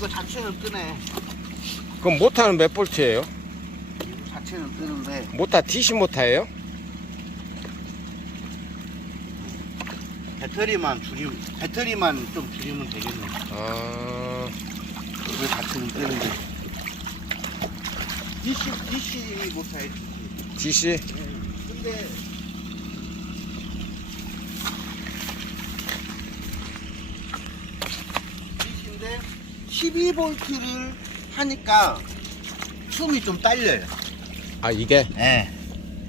이거 자체는 뜨네. 그럼 모타는 몇 볼트예요? 이거 자체는 뜨는데 모타 DC 모타예요? 배터리만 줄이면 배터리만 좀 줄이면 되겠네. 아, 이거 자체는 뜨는데. DC DC 못해. DC? 근데 DC인데 12볼트를 하니까 숨이 좀 딸려요. 아, 이게? 네.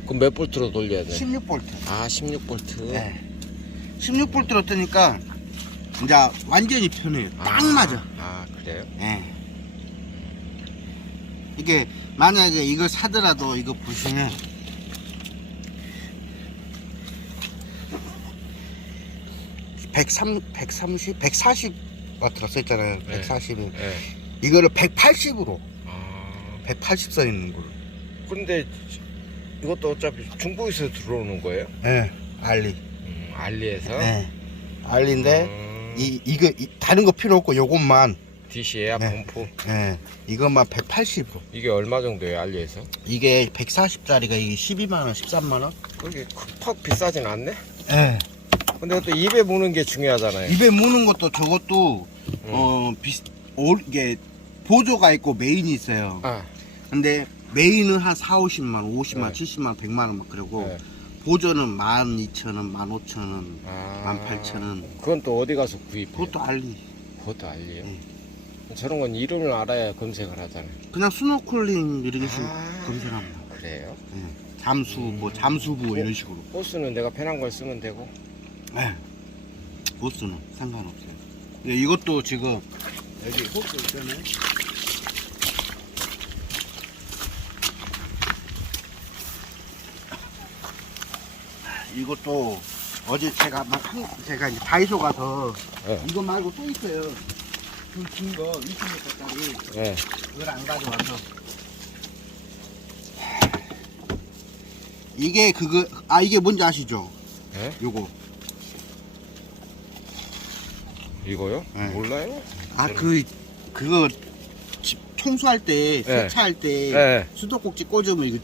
그럼 몇 볼트로 돌려야 돼? 16볼트. 아, 16볼트. 네. 16볼트로 뜨니까 이제 완전히 편해요. 딱 맞아. 아, 그래요? 예. 이게 만약에 이걸 사더라도 이거 보시면 백삼, 130, 140 와트라 써있잖아요. 네. 140은 네. 이거를 180으로 아, 180 써있는 걸. 근데 이것도 어차피 중국에서 들어오는 거예요? 예. 알리. 음, 알리에서? 예. 알리인데 음, 이 이거 이, 다른 거 필요 없고 요것만 DC야, 네. 범프. 예. 이것만 180으로. 이게 얼마 정도예요, 알리에서? 이게 140짜리가 이게 12만 원, 13만 원? 그게 팍 비싸진 않네? 예. 근데 또 입에 무는 게 중요하잖아요. 입에 무는 것도 저것도 음. 어 비슷 올 이게 보조가 있고 메인이 있어요. 아, 근데 메인은 한 4, 50만 원, 50만 원, 네. 70만 원, 100만 원 막 그러고 네. 보조는 12,000원, 15,000원, 아, 18,000원. 그건 또 어디 가서 구입해요? 그것도 알리. 그것도 알리요. 네. 저런 건 이름을 알아야 검색을 하잖아요. 그냥 스노클링 이런 식으로 아. 검색합니다. 그래요? 예. 잠수 뭐 잠수부 이런 식으로. 호스는 내가 편한 걸 쓰면 되고. 예. 호스는 상관없어요. 예, 이것도 지금 여기 호스 있잖아요. 이것도 어제 제가 막 한, 제가 이제 다이소 가서 네. 이거 말고 또 있어요. 그긴거 20m짜리 네. 그걸 안 가져와서 이게 그거 아 이게 뭔지 아시죠? 네? 요거 이거요? 네. 몰라요? 아 그 그거 집 청소할 때 세차할 때 네. 수도꼭지 꽂으면 이거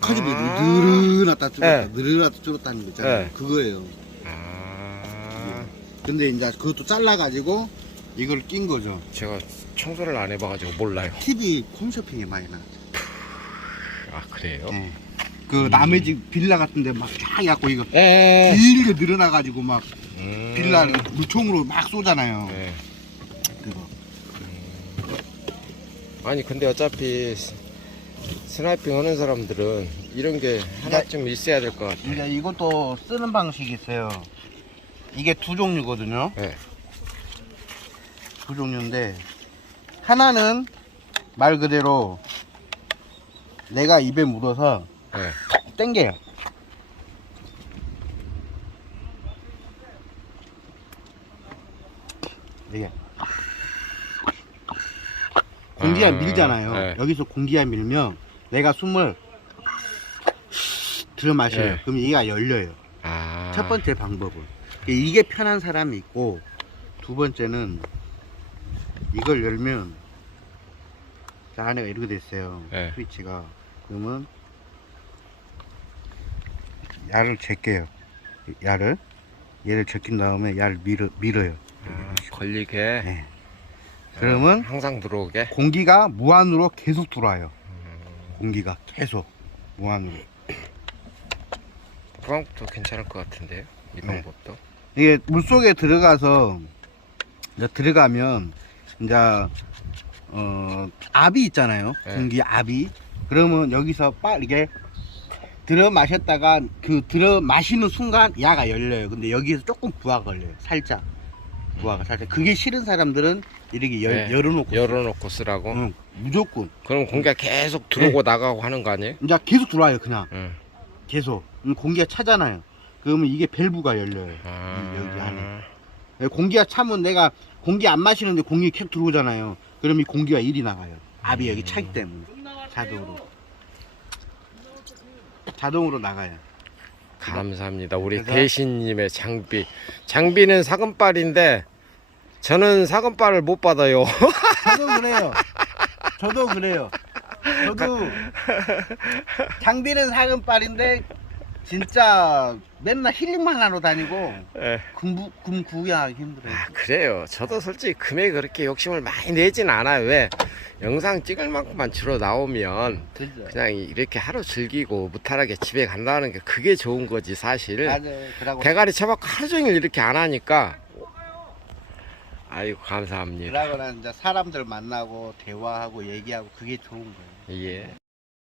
커지면 아. 느르났다 줄었다 네. 느르났다 줄었다는 거 있잖아요 네. 그거예요 아, 근데 이제 그것도 잘라가지고 이걸 낀 거죠 제가 청소를 안 해봐가지고 몰라요. TV 홈쇼핑에 많이 나왔죠 아, 그래요? 네. 그 남의 집 빌라 같은데 막 쫙 해갖고 이거 예. 길게 늘어나가지고 막 음. 빌라 물총으로 막 쏘잖아요 네. 그거 아니, 근데 어차피 스- 스나이핑 하는 사람들은 이런 게 하나쯤 있어야 될 것 같아. 이제 이것도 쓰는 방식이 있어요 이게 두 종류거든요 네. 두 종류인데 하나는 말 그대로 내가 입에 물어서 네. 땡겨요. 이게 공기가 아, 밀잖아요. 네. 여기서 공기가 밀면 내가 숨을 들어 마셔요. 네. 그럼 얘가 열려요. 아. 첫 번째 방법은 이게 편한 사람이 있고 두 번째는 이걸 열면 자 안에가 이렇게 돼 있어요 네. 스위치가 그러면 야를 제껴요 야를 얘를 제낀 다음에 야를 밀어, 밀어요 아, 걸리게. 네. 그러면 아, 항상 들어오게. 공기가 무한으로 계속 들어와요 공기가 계속 무한으로 그 방법도 괜찮을 것 같은데요? 이 네. 방법도. 이게 물 속에 들어가서 이제 들어가면 이제 어 압이 있잖아요. 네. 공기 압이. 그러면 여기서 빠르게 들어 마셨다가 그 들어 마시는 순간 야가 열려요. 근데 여기에서 조금 부하가 걸려요. 살짝 부하가 살짝. 그게 싫은 사람들은 이렇게 열, 네. 열어놓고 열어놓고 쓰라고? 응, 무조건 그럼 공기가 계속 들어오고 나가고 하는 거 아니에요? 이제 계속 들어와요. 그냥 응. 계속 그럼 공기가 차잖아요. 그러면 이게 밸브가 열려요. 아. 여기 안에. 공기가 차면 내가 공기 안 마시는데 공기 계속 들어오잖아요. 그럼 이 공기가 이리 나가요. 압이 여기 차기 때문에 자동으로 자동으로 나가요. 감사합니다. 우리 그래서- 대신님의 장비. 장비는 사금빨인데 저는 사건바를 못 받아요. 저도 그래요. 저도 그래요. 저도 장비는 사근빨인데 진짜 맨날 힐링만 하러 다니고 예. 금, 금 구경하기 힘들어요. 아, 그래요. 저도 솔직히 금액 그렇게 욕심을 많이 내진 않아요. 왜? 영상 찍을 만큼만 주로 나오면 그죠? 그냥 이렇게 하루 즐기고 무탈하게 집에 간다는 게 그게 좋은 거지 사실. 맞아요. 그러고 대가리 쳐박고 하루 종일 이렇게 안 하니까 아이고 감사합니다. 그러고는 이제 사람들 만나고 대화하고 얘기하고 그게 좋은 거예요. 예.